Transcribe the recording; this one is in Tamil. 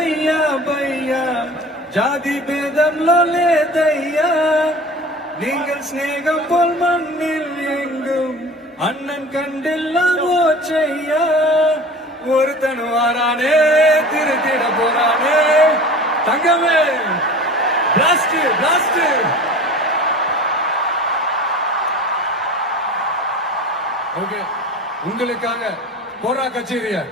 భయ్యా భయ్యా ஜாதி பேதம்லோ லேதையா நீங்கள் ஸ்நேகம் போல் மண்ணில் எங்கும் அண்ணன் கண்டெல்லாம் போச்சையா ஒருத்தன் வாரானே திருத்திட போறானே தங்கமே பிளாஸ்ட் பிளாஸ்ட் ஓகே உங்களுக்காக போரா கச்சேரியா